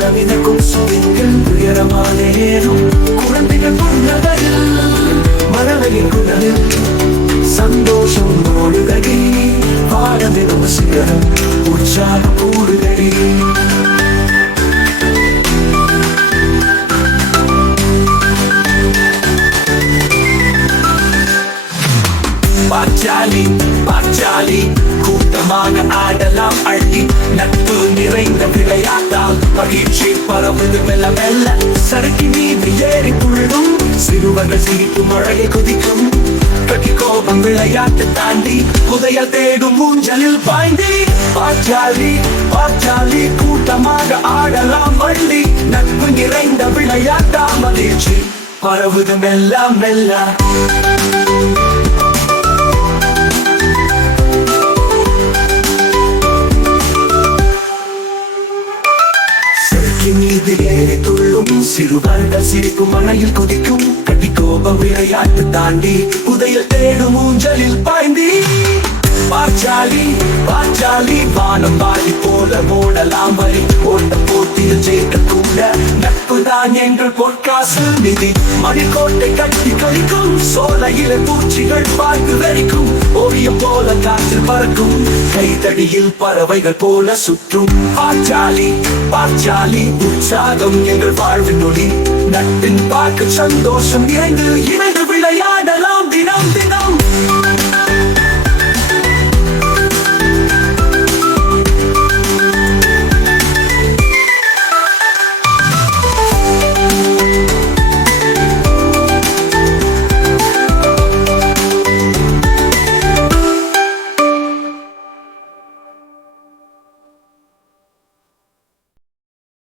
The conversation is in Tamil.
குளவிதக்கும் சுவிங்கள் உயரமான நேரம் குழந்தைகள் புன்னகையில் மரவகின் குரலில் சந்தோஷம் ஓடுதடி பாடமிடும் சிகரம் உற்சாகம் கூடுதடி பாச்சாலி பாச்சாலி கூட்டமாக ஆடலாம் அள்ளி நட்பு நிறைந்த விளையாட்டால் மகிழ்ச்சி பரவுது மெல்ல மெல்ல சறுக்கி மீது ஏறி துள்ளும் சிறுவர்கள் சிரிப்பு மழையை குதிக்கும் கட்டி கோபம் விளையாட்டு தாண்டி புதையல் தேடும் ஊஞ்சலில் பாய்ந்தி பாச்சாலி பாச்சாலி கூட்டமாக ஆடலாம் அள்ளி நட்பு நிறைந்த விளையாட்டா மகிழ்ச்சி பரவுது மெல்ல மெல்ல மீது ஏறி துள்ளும் சிறுவர்கள் சிரிப்பு மழையில் குதிக்கும் கட்டி கோபம் விளையாட்டு தாண்டி புதையல் தேடும் ஊஞ்சலில் பாய்ந்தி பாச்சாலி பாச்சாலி வானம் வாடி போல ஓடலாம் வரி ஓட்ட போட்டியில் ஜெயிக்க கூட நட்புதான் எங்கள் பொற்காசு நிதி மணிக்கோட்டை கட்டி கழிக்கும் சோலையில பூச்சிகள் பார்த்து வெறிக்கும் ஓவியம் போல காற்றில் பறக்கும் கைதடியில் பறவைகள் போல சுற்றும் பாச்சாலி பாச்சாலி உற்சாகம் எங்கள் வாழ்வின் நொடி நட்பின் பார்க்க சந்தோஷம் இணைந்து இணைந்து